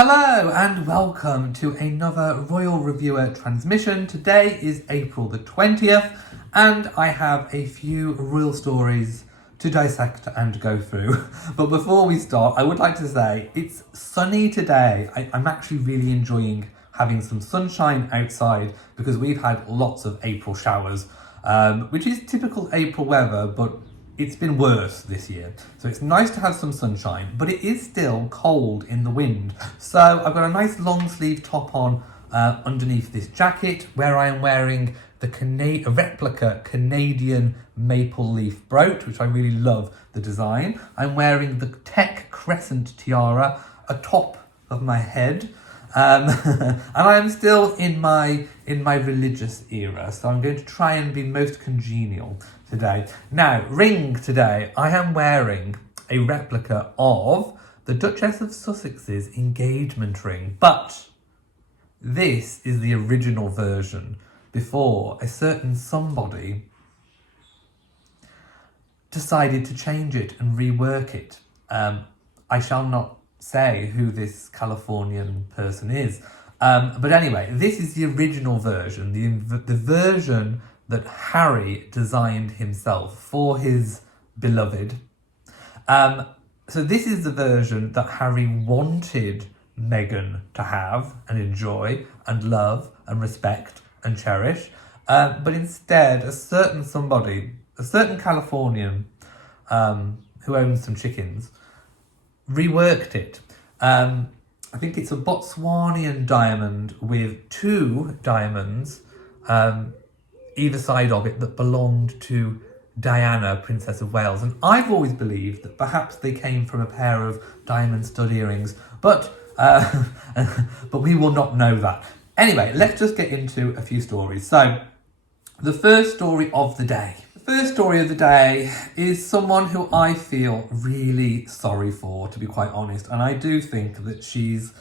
Hello and welcome to another Royal Reviewer transmission. Today is April the 20th and I have a few royal stories to dissect and go through. But before we start, I would like to say it's sunny today. I'm actually really enjoying having some sunshine outside because we've had lots of April showers, which is typical April weather, but it's been worse this year. So it's nice to have some sunshine, but it is still cold in the wind. So I've got a nice long sleeve top on underneath this jacket where I am wearing the replica Canadian maple leaf brooch, which I really love the design. I'm wearing the tech crescent tiara atop of my head. And I am still in my religious era, so I'm going to try and be most congenial today. Now, ring today, I am wearing a replica of the Duchess of Sussex's engagement ring, but this is the original version before a certain somebody decided to change it and rework it. I shall not say who this Californian person is. But anyway, this is the original version, the version that Harry designed himself for his beloved. So this is the version that Harry wanted Meghan to have and enjoy and love and respect and cherish. But instead, a certain Californian who owns some chickens, reworked it. I think it's a Botswanian diamond with two diamonds either side of it that belonged to Diana, Princess of Wales. And I've always believed that perhaps they came from a pair of diamond stud earrings, but we will not know that. Anyway, let's just get into a few stories. So, the first story of the day. The first story of the day is someone who I feel really sorry for, to be quite honest. And I do think that she's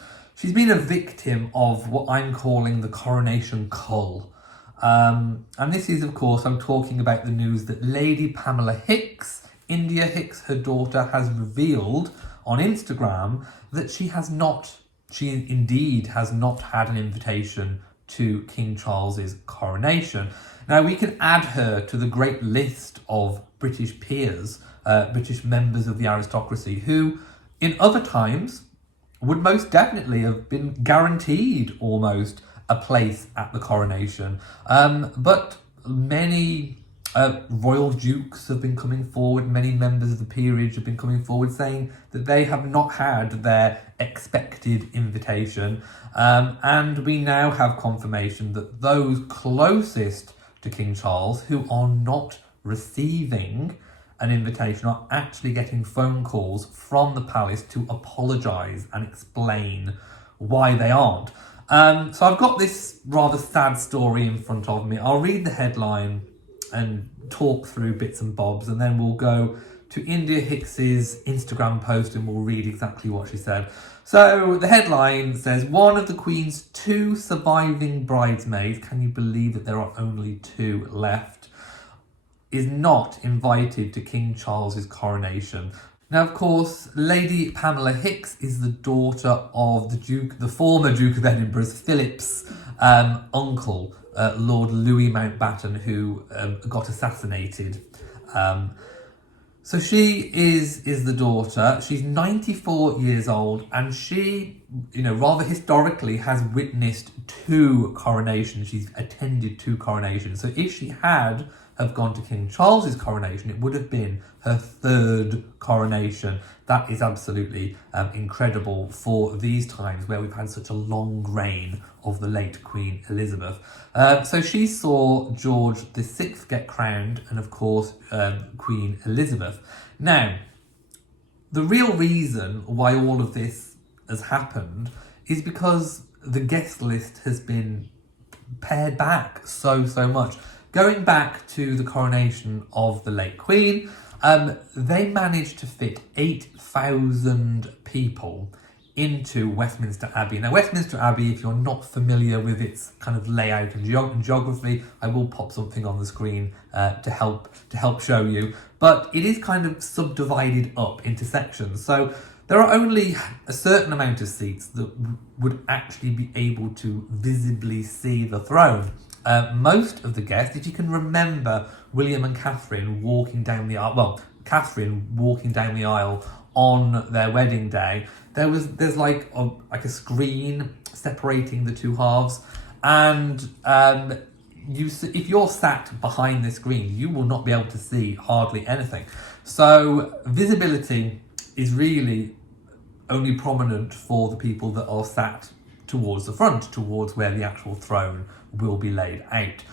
been a victim of what I'm calling the coronation cull. And this is, of course, I'm talking about the news that Lady Pamela Hicks, India Hicks, her daughter, has revealed on Instagram that she indeed has not had an invitation to King Charles's coronation. Now, we can add her to the great list of British peers, British members of the aristocracy, who in other times would most definitely have been guaranteed almost a place at the coronation. But many royal dukes have been coming forward, many members of the peerage have been coming forward saying that they have not had their expected invitation. And we now have confirmation that those closest to King Charles who are not receiving an invitation are actually getting phone calls from the palace to apologise and explain why they aren't. So I've got this rather sad story in front of me. I'll read the headline and talk through bits and bobs, and then we'll go to India Hicks's Instagram post and we'll read exactly what she said. So the headline says, one of the Queen's two surviving bridesmaids, can you believe that there are only two left, is not invited to King Charles's coronation. Now, of course, Lady Pamela Hicks is the daughter of the former Duke of Edinburgh's Philip's uncle, Lord Louis Mountbatten, who got assassinated. So she is the daughter. She's 94 years old, and she, rather historically has witnessed two coronations. She's attended two coronations. So if she had have gone to King Charles's coronation, it would have been her third coronation. That is absolutely incredible for these times where we've had such a long reign of the late Queen Elizabeth. So she saw George VI get crowned and, of course, Queen Elizabeth. Now, the real reason why all of this has happened is because the guest list has been pared back so much. Going back to the coronation of the late Queen, they managed to fit 8,000 people into Westminster Abbey. Now, Westminster Abbey, if you're not familiar with its kind of layout and geography, I will pop something on the screen to help show you. But it is kind of subdivided up into sections. So There are only a certain amount of seats that would actually be able to visibly see the throne. Most of the guests, if you can remember William and Catherine walking down the aisle, well, Catherine walking down the aisle on their wedding day, there's like a screen separating the two halves, and if you're sat behind the screen, you will not be able to see hardly anything. So visibility is really only prominent for the people that are sat towards the front, towards where the actual throne will be laid out.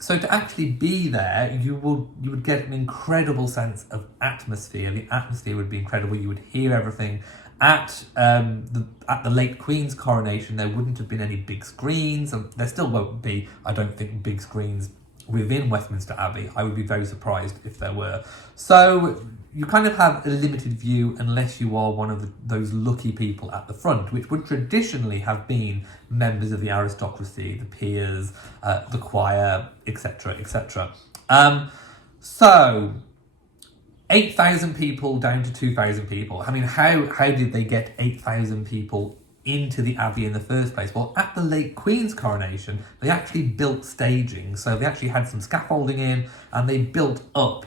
So to actually be there, you would get an incredible sense of atmosphere. The atmosphere would be incredible. You would hear everything. At the late Queen's coronation, there wouldn't have been any big screens, and there still won't be, I don't think, big screens within Westminster Abbey. I would be very surprised if there were. So you kind of have a limited view unless you are one of those lucky people at the front, which would traditionally have been members of the aristocracy, the peers, the choir, etc., etc. So 8,000 people down to 2,000 people. I mean, how did they get 8,000 people into the Abbey in the first place? Well, at the late Queen's coronation, they actually built staging. So they actually had some scaffolding in, and they built up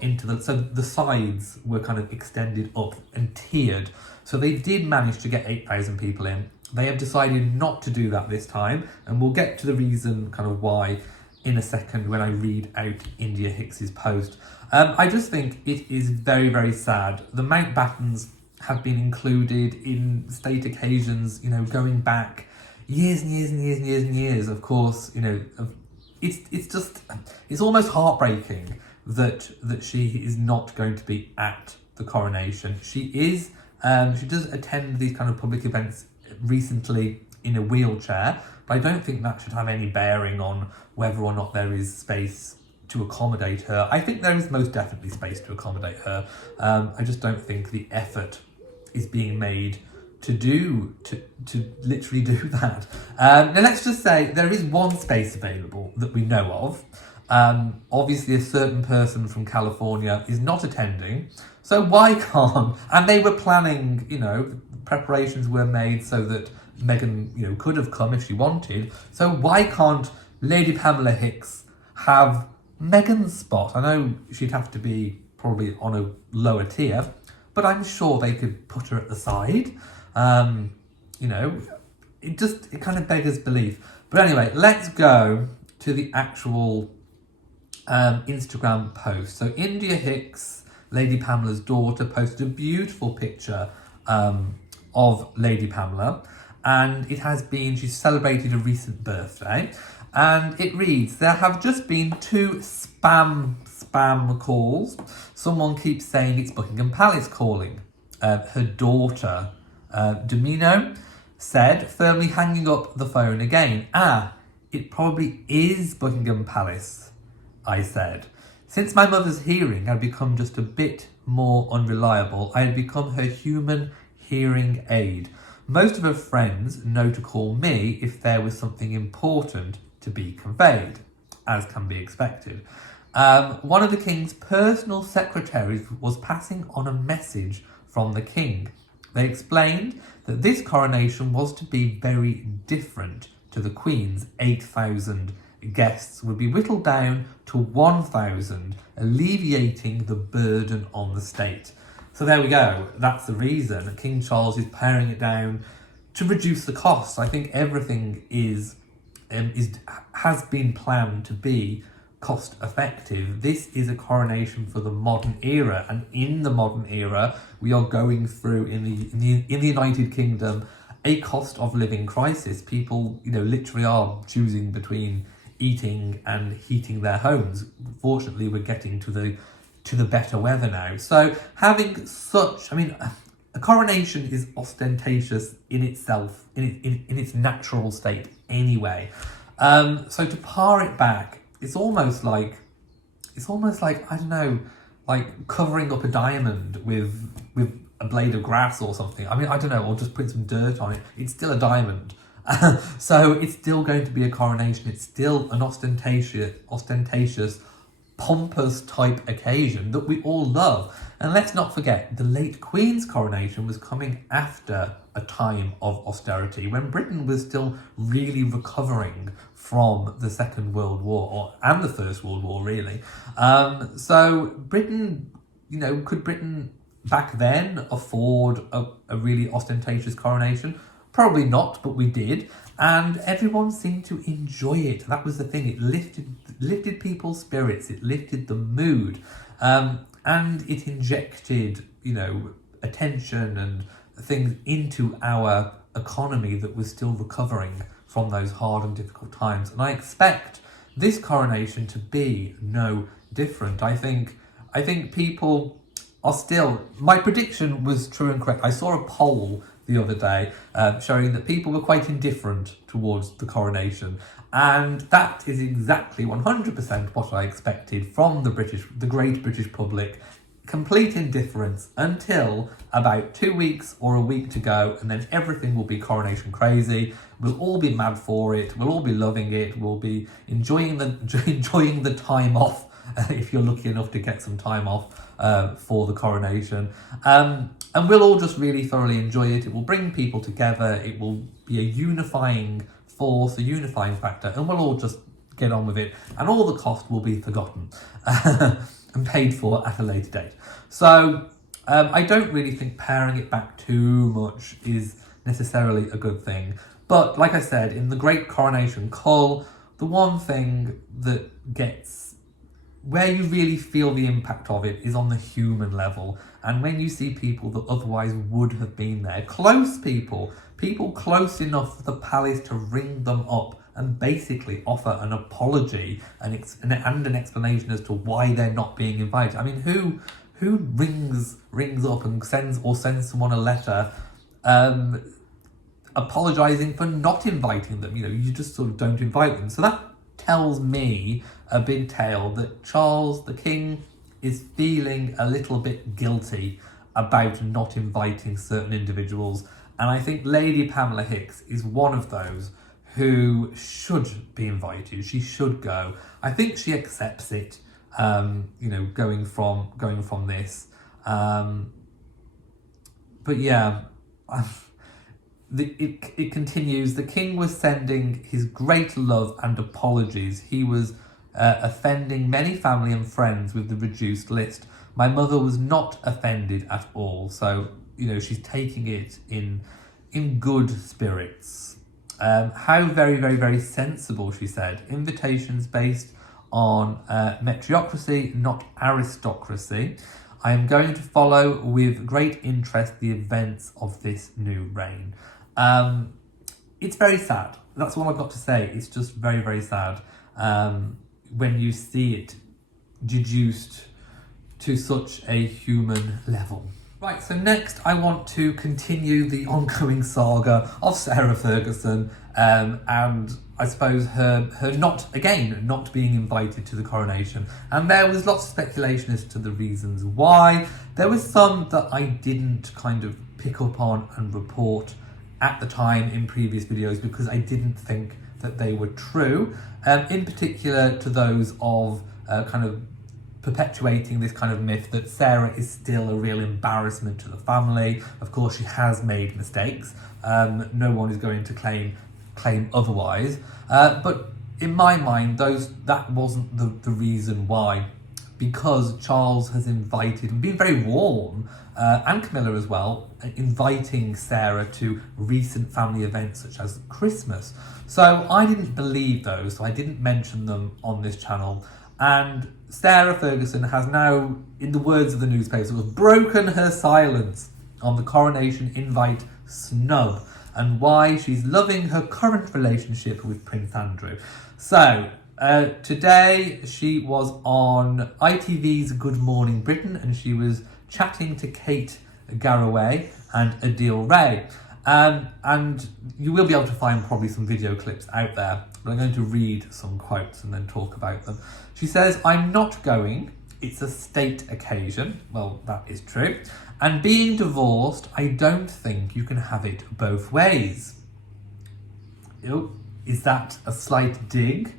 into so the sides were kind of extended up and tiered. So they did manage to get 8,000 people in. They have decided not to do that this time, and we'll get to the reason kind of why in a second when I read out India Hicks's post. I just think it is very, very sad. The Mountbattens have been included in state occasions, going back years and years and years and years and years. Of course, it's almost heartbreaking that she is not going to be at the coronation. She does attend these kind of public events recently in a wheelchair, but I don't think that should have any bearing on whether or not there is space to accommodate her. I think there is most definitely space to accommodate her. I just don't think the effort is being made to literally do that. Now let's just say there is one space available that we know of. Obviously a certain person from California is not attending, so why can't, and they were planning, preparations were made so that Meghan, could have come if she wanted, so why can't Lady Pamela Hicks have Meghan's spot? I know she'd have to be probably on a lower tier, but I'm sure they could put her at the side. It kind of beggars belief. But anyway, let's go to the actual Instagram post. So India Hicks, Lady Pamela's daughter, posted a beautiful picture of Lady Pamela, and she's celebrated a recent birthday, and it reads, there have just been 2 spam calls. Someone keeps saying it's Buckingham Palace calling. Her daughter, Domino, said, firmly hanging up the phone again. It probably is Buckingham Palace, I said. Since my mother's hearing had become just a bit more unreliable, I had become her human hearing aid. Most of her friends know to call me if there was something important to be conveyed, as can be expected. One of the king's personal secretaries was passing on a message from the king. They explained that this coronation was to be very different to the Queen's. 8,000 guests would be whittled down to 1,000, alleviating the burden on the state. So there we go. That's the reason King Charles is paring it down to reduce the costs. I think everything has been planned to be cost effective. This is a coronation for the modern era, and in the modern era, we are going through in the United Kingdom a cost of living crisis. People, literally are choosing between eating and heating their homes. Fortunately, we're getting to the better weather now. So having a coronation is ostentatious in itself, in its natural state anyway. So to par it back, it's almost like I don't know, like covering up a diamond with a blade of grass or something. I don't know, or just putting some dirt on it. It's still a diamond. So it's still going to be a coronation. It's still an ostentatious pompous type occasion that we all love. And let's not forget, the late Queen's coronation was coming after a time of austerity when Britain was still really recovering from the Second World War, and the First World War, really. So Britain, could Britain back then afford a really ostentatious coronation? Probably not, but we did. And everyone seemed to enjoy it. That was the thing. It lifted people's spirits. It lifted the mood. And it injected, attention and things into our economy that was still recovering from those hard and difficult times. And I expect this coronation to be no different. I think people are still... My prediction was true and correct. I saw a poll the other day showing that people were quite indifferent towards the coronation. And that is exactly 100% what I expected from the great British public. Complete indifference until about 2 weeks or a week to go, and then everything will be coronation crazy. We'll all be mad for it. We'll all be loving it. We'll be enjoying the time off if you're lucky enough to get some time off for the coronation. And we'll all just really thoroughly enjoy it. It will bring people together. It will be a unifying force, a unifying factor, and we'll all just get on with it. And all the cost will be forgotten and paid for at a later date. So I don't really think paring it back too much is necessarily a good thing. But like I said, in the great coronation cull, the one thing that gets... where you really feel the impact of it is on the human level. And when you see people that otherwise would have been there, close people close enough for the palace to ring them up and basically offer an apology and an explanation as to why they're not being invited. I mean, who rings up and sends someone a letter apologising for not inviting them? You just sort of don't invite them. So that tells me a big tale that Charles, the King, is feeling a little bit guilty about not inviting certain individuals. And I think Lady Pamela Hicks is one of those who should be invited. She should go. I think she accepts it, going from this. But yeah, it continues. The King was sending his great love and apologies. He was offending many family and friends with the reduced list. My mother was not offended at all. So, she's taking it in good spirits. How very, very, very sensible, she said. Invitations based on meritocracy, not aristocracy. I am going to follow with great interest the events of this new reign. It's very sad. That's all I've got to say. It's just very, very sad when you see it deduced to such a human level. Right, so next I want to continue the ongoing saga of Sarah Ferguson and I suppose her not being invited to the coronation. And there was lots of speculation as to the reasons why. There was some that I didn't kind of pick up on and report at the time in previous videos because I didn't think that they were true. In particular to those of kind of perpetuating this kind of myth that Sarah is still a real embarrassment to the family. Of course, she has made mistakes. No one is going to claim otherwise. But in my mind, that wasn't the reason why. Because Charles has invited and been very warm, and Camilla as well, inviting Sarah to recent family events such as Christmas. So I didn't believe those, so I didn't mention them on this channel. And Sarah Ferguson has now, in the words of the newspaper, broken her silence on the coronation invite snub and why she's loving her current relationship with Prince Andrew. So, today she was on ITV's Good Morning Britain and she was chatting to Kate Garraway and Adil Ray. And you will be able to find probably some video clips out there, but I'm going to read some quotes and then talk about them. She says, "I'm not going. It's a state occasion." Well, that is true. "And being divorced, I don't think you can have it both ways." Is that a slight dig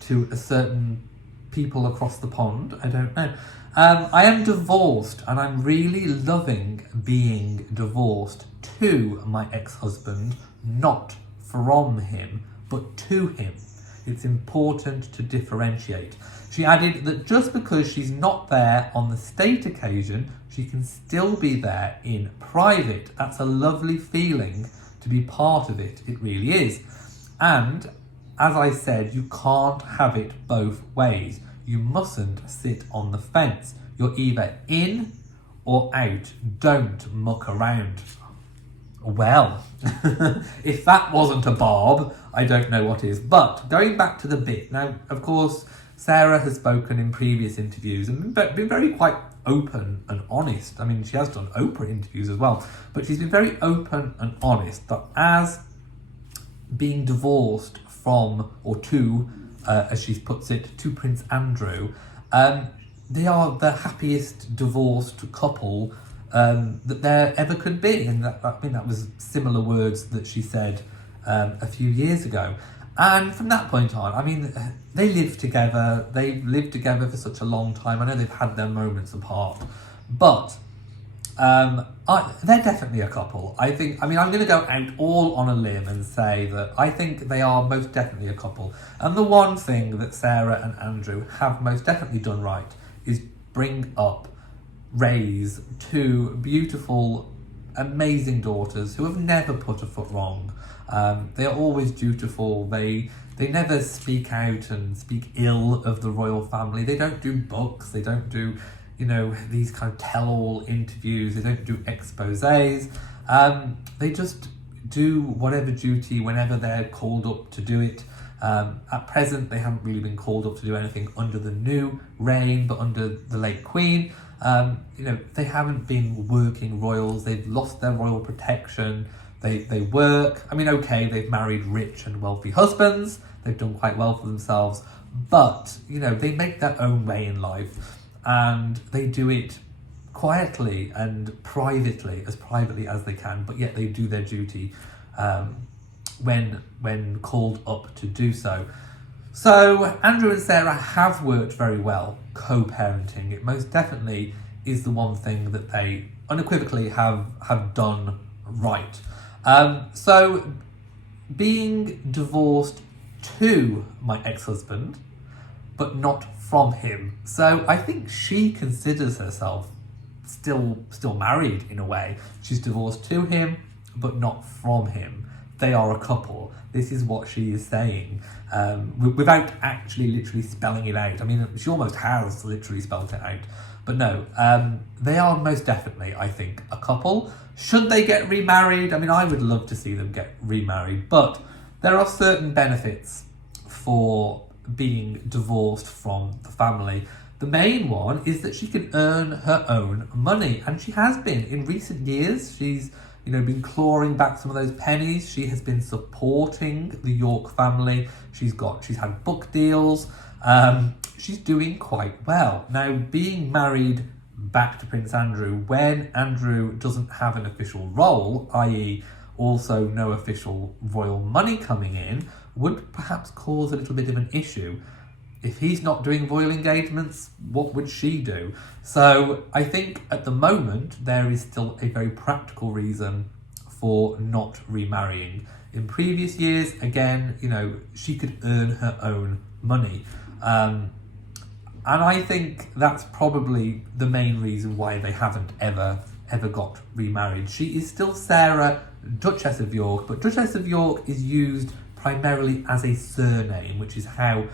to a certain people across the pond. I don't know. I am divorced, and I'm really loving being divorced to my ex-husband, not from him, but to him. It's important to differentiate. She added that just because she's not there on the state occasion, she can still be there in private. That's a lovely feeling to be part of it. It really is. And as I said, you can't have it both ways. You mustn't sit on the fence. You're either in or out. Don't muck around. Well, if that wasn't a barb, I don't know what is. But going back to the bit, now, of course, Sarah has spoken in previous interviews and been very quite open and honest. I mean, she has done Oprah interviews as well, but she's been very open and honest that as being divorced from, or to, as she puts it, to Prince Andrew, they are the happiest divorced couple that there ever could be. And I mean, that was similar words that she said a few years ago. And from that point on, I mean, they lived together. They've lived together for such a long time. I know they've had their moments apart, but they're definitely a couple. I mean, I'm going to go out all on a limb and say that I think they are most definitely a couple. And the one thing that Sarah and Andrew have most definitely done right is raise two beautiful, amazing daughters who have never put a foot wrong. They are always dutiful. They never speak out and speak ill of the royal family. They don't do books. They don't do, these kind of tell-all interviews. They don't do exposés. They just do whatever duty whenever they're called up to do it. At present, they haven't really been called up to do anything under the new reign, but under the late Queen, they haven't been working royals. They've lost their royal protection. They work. I mean, okay, they've married rich and wealthy husbands. They've done quite well for themselves. But, they make their own way in life. And they do it quietly and privately as they can. But yet they do their duty when called up to do so. So Andrew and Sarah have worked very well co-parenting. It most definitely is the one thing that they unequivocally have done right. So being divorced to my ex-husband, but not from him. So I think she considers herself still married in a way. She's divorced to him, but not from him. They are a couple. This is what she is saying, without actually literally spelling it out. I mean, she almost has literally spelled it out. But no, they are most definitely, I think, a couple. Should they get remarried? I mean, I would love to see them get remarried, but there are certain benefits for being divorced from the family. The main one is that she can earn her own money, and she has been in recent years. She's been clawing back some of those pennies. She has been supporting the York family. She's had book deals. She's doing quite well. Now, being married back to Prince Andrew when Andrew doesn't have an official role, i.e. also no official royal money coming in, would perhaps cause a little bit of an issue. If he's not doing royal engagements, what would she do? So I think at the moment there is still a very practical reason for not remarrying. In previous years, again, she could earn her own money. And I think that's probably the main reason why they haven't ever got remarried. She is still Sarah, Duchess of York, but Duchess of York is used primarily as a surname, which is how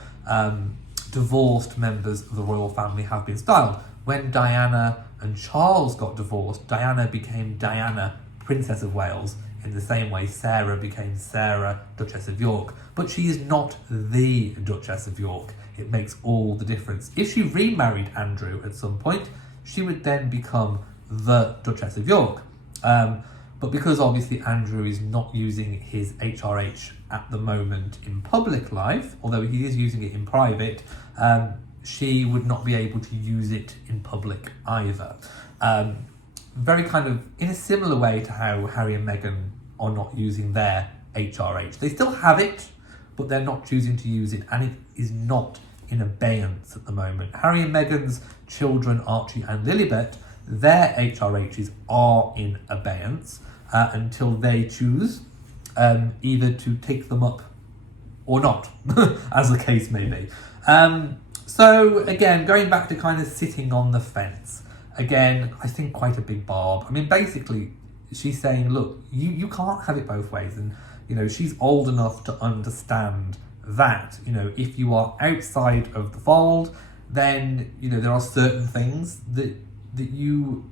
divorced members of the royal family have been styled. When Diana and Charles got divorced, Diana became Diana, Princess of Wales, in the same way Sarah became Sarah, Duchess of York. But she is not the Duchess of York. It makes all the difference. If she remarried Andrew at some point, she would then become the Duchess of York. But because obviously Andrew is not using his HRH at the moment in public life, although he is using it in private, she would not be able to use it in public either. Very kind of in a similar way to how Harry and Meghan are not using their HRH. They still have it, but they're not choosing to use it, and it is not in abeyance at the moment. Harry and Meghan's children, Archie and Lilibet, their HRHs are in abeyance until they choose either to take them up or not, as the case may be. So again, going back to kind of sitting on the fence, again, I think quite a big barb. I mean, basically, she's saying, look, you can't have it both ways. And, you know, she's old enough to understand that, you know, if you are outside of the fold, then, you know, there are certain things that you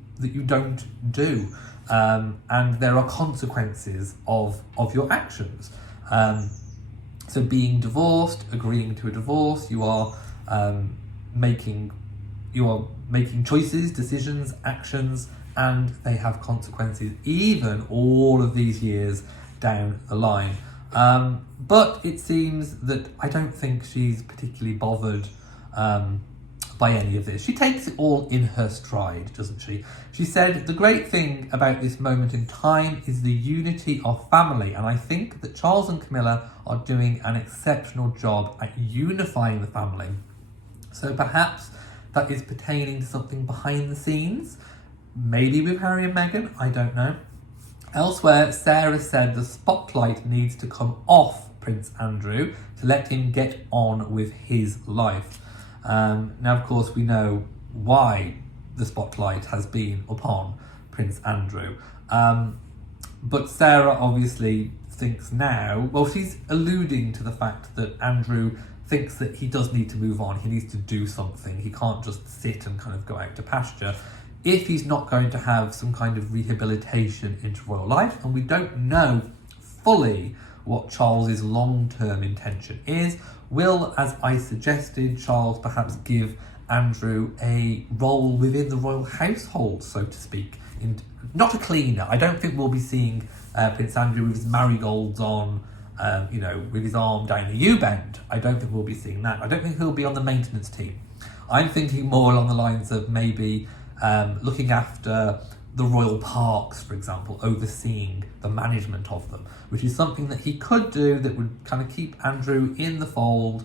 don't do. And there are consequences of your actions. So being divorced, agreeing to a divorce, you are making choices, decisions, actions, and they have consequences even all of these years down the line. But it seems that I don't think she's particularly bothered by any of this. She takes it all in her stride, doesn't she? She said, the great thing about this moment in time is the unity of family, and I think that Charles and Camilla are doing an exceptional job at unifying the family. So perhaps that is pertaining to something behind the scenes, maybe with Harry and Meghan, I don't know. Elsewhere, Sarah said the spotlight needs to come off Prince Andrew to let him get on with his life. Now, of course, we know why the spotlight has been upon Prince Andrew. But Sarah obviously thinks now, well, she's alluding to the fact that Andrew thinks that he does need to move on. He needs to do something. He can't just sit and kind of go out to pasture if he's not going to have some kind of rehabilitation into royal life. And we don't know fully what Charles's long-term intention is. Will, as I suggested, Charles perhaps give Andrew a role within the royal household, so to speak? Not a cleaner. I don't think we'll be seeing Prince Andrew with his marigolds on, with his arm down the U-bend. I don't think we'll be seeing that. I don't think he'll be on the maintenance team. I'm thinking more along the lines of maybe looking after the royal parks, for example, overseeing the management of them, which is something that he could do that would kind of keep Andrew in the fold,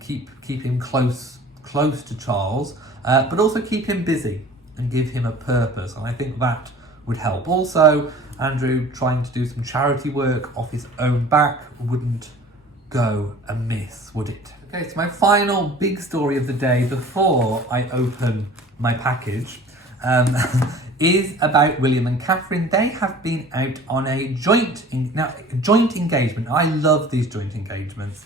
keep him close to Charles, but also keep him busy and give him a purpose. And I think that would help. Also, Andrew trying to do some charity work off his own back wouldn't go amiss, would it? Okay, so my final big story of the day before I open my package is about William and Catherine. They have been out on a joint engagement. I love these joint engagements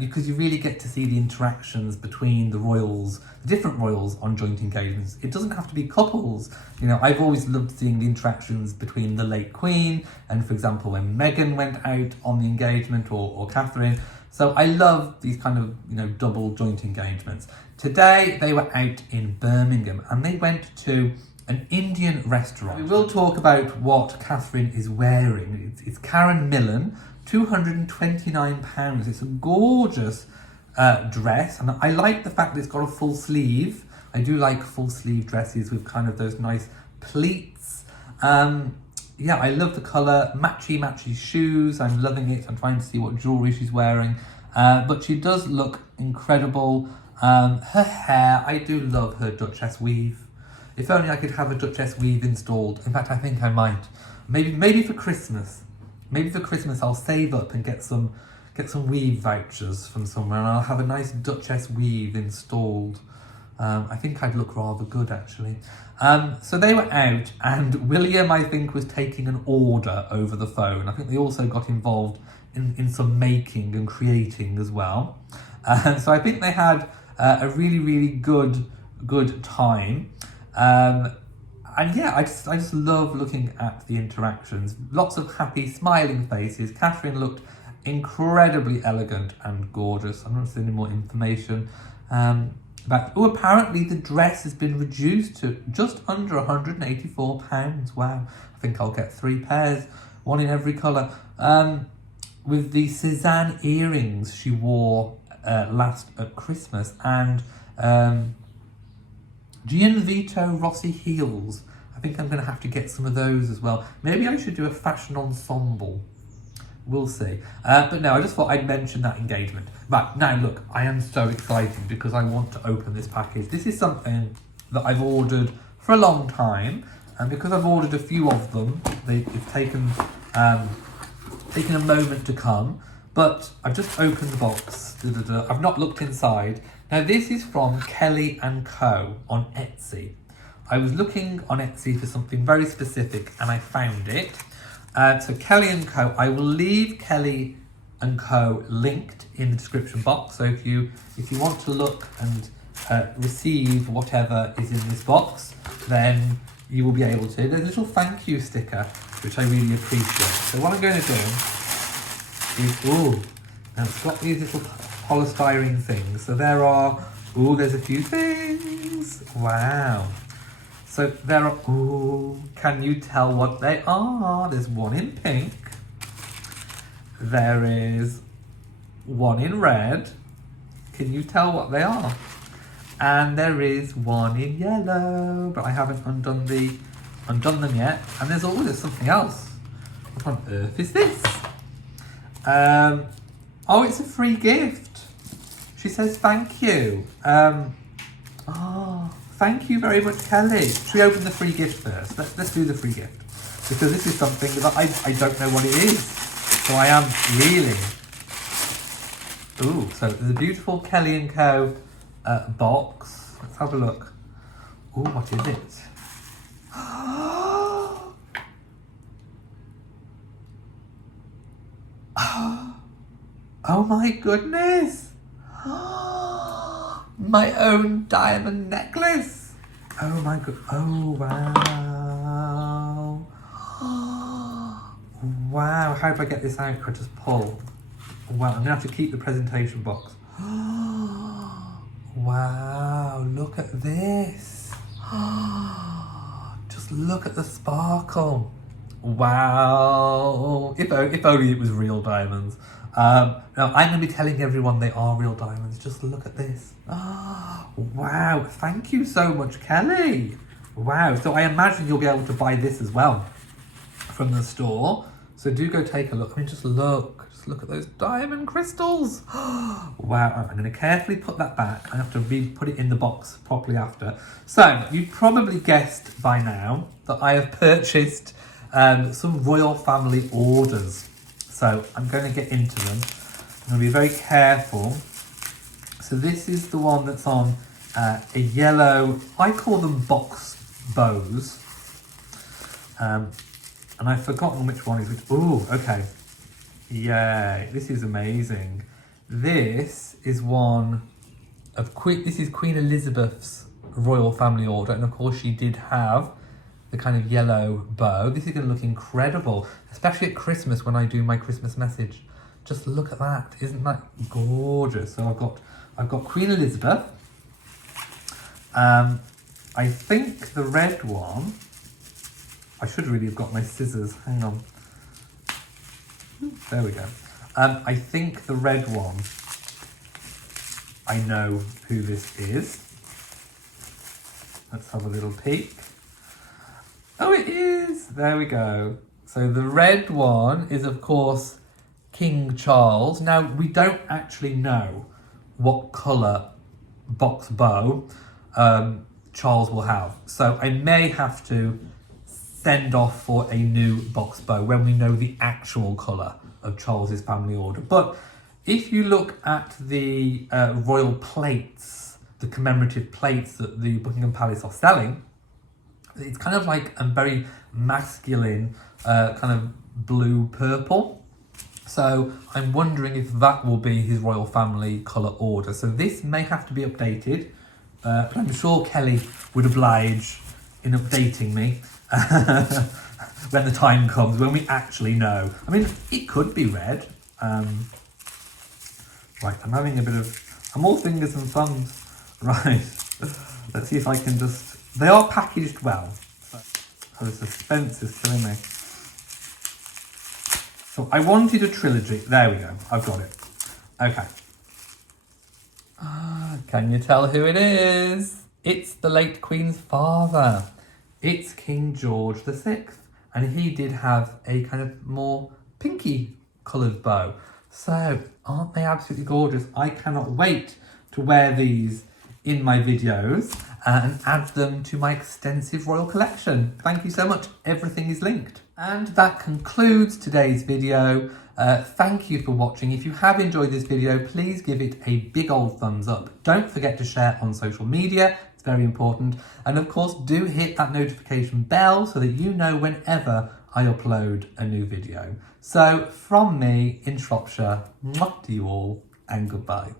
because you really get to see the interactions between the royals, the different royals on joint engagements. It doesn't have to be couples. You know, I've always loved seeing the interactions between the late Queen and, for example, when Meghan went out on the engagement or Catherine. So I love these kind of, double joint engagements. Today they were out in Birmingham and they went to an Indian restaurant. We will talk about what Catherine is wearing. It's Karen Millen, £229. It's a gorgeous dress, and I like the fact that it's got a full sleeve. I do like full sleeve dresses with kind of those nice pleats. I love the colour, matchy shoes. I'm loving it. I'm trying to see what jewellery she's wearing. But she does look incredible. Her hair, I do love her Duchess weave. If only I could have a Duchess weave installed. In fact, I think I might. Maybe for Christmas. Maybe for Christmas I'll save up and get some weave vouchers from somewhere, and I'll have a nice Duchess weave installed. I think I'd look rather good, actually. So they were out, and William, I think, was taking an order over the phone. I think they also got involved in some making and creating as well. So I think they had a really, really good time. I just love looking at the interactions. Lots of happy, smiling faces. Catherine looked incredibly elegant and gorgeous. I'm not seeing any more information. Apparently the dress has been reduced to just under £184. Wow. I think I'll get 3 pairs, one in every colour. With the Cézanne earrings she wore last at Christmas, and Gianvito Rossi heels. I think I'm going to have to get some of those as well. Maybe I should do a fashion ensemble we'll see. But no, I just thought I'd mention that engagement. Right, now look, I am so excited because I want to open this package. This is something that I've ordered for a long time, and because I've ordered a few of them, it's taken a moment to come, but I've just opened the box. I've not looked inside. Now this is from Kelly & Co. on Etsy. I was looking on Etsy for something very specific and I found it. So Kelly & Co. I will leave Kelly & Co. linked in the description box. So if you want to look and receive whatever is in this box, then you will be able to. There's a little thank you sticker, which I really appreciate. So what I'm going to do is, now it's got these little polystyrene things. So there's a few things. Wow. So there are, can you tell what they are? There's one in pink. There is one in red. Can you tell what they are? And there is one in yellow, but I haven't undone them yet. And there's something else. What on earth is this? It's a free gift. She says thank you. Thank you very much, Kelly. Should we open the free gift first? Let's do the free gift. Because this is something that I don't know what it is. So I am really... so there's a beautiful Kelly & Co. Box. Let's have a look. What is it? Oh my goodness! My own diamond necklace! Oh my god! Oh wow! Wow! How do I get this out? I just pull. Wow! I'm gonna have to keep the presentation box. Wow! Look at this! Just look at the sparkle! Wow! If only it was real diamonds. Now I'm going to be telling everyone they are real diamonds. Just look at this. Wow, thank you so much, Kelly. Wow, so I imagine you'll be able to buy this as well from the store. So do go take a look. I mean, just look at those diamond crystals. Wow, I'm going to carefully put that back. I have to put it in the box properly after. So you've probably guessed by now that I have purchased some royal family orders. So I'm going to get into them. I'm going to be very careful. So this is the one that's on a yellow, I call them box bows. And I've forgotten which one is which. Okay. Yay, this is amazing. This is one of this is Queen Elizabeth's royal family order. And of course she did have the kind of yellow bow. This is going to look incredible, especially at Christmas when I do my Christmas message. Just look at that. Isn't that gorgeous? So I've got Queen Elizabeth. I think the red one, I should really have got my scissors. Hang on. There we go. I think the red one, I know who this is. Let's have a little peek. Oh, it is! There we go. So the red one is, of course, King Charles. Now, we don't actually know what colour box bow Charles will have. So I may have to send off for a new box bow when we know the actual colour of Charles's family order. But if you look at the royal plates, the commemorative plates that the Buckingham Palace are selling, it's kind of like a very masculine kind of blue-purple. So I'm wondering if that will be his royal family colour order. So this may have to be updated, but I'm sure Kelly would oblige in updating me when the time comes, when we actually know. I mean, it could be red. Right, I'm all fingers and thumbs. Right, let's see if I can just... They are packaged well. So the suspense is killing me. So I wanted a trilogy. There we go. I've got it. Okay. Can you tell who it is? It's the late Queen's father. It's King George VI. And he did have a kind of more pinky coloured bow. So, aren't they absolutely gorgeous? I cannot wait to wear these in my videos and add them to my extensive royal collection. Thank you so much. Everything is linked. And that concludes today's video. Thank you for watching. If you have enjoyed this video, please give it a big old thumbs up. Don't forget to share on social media. It's very important. And of course, do hit that notification bell so that you know whenever I upload a new video. So from me in Shropshire, mwah to you all and goodbye.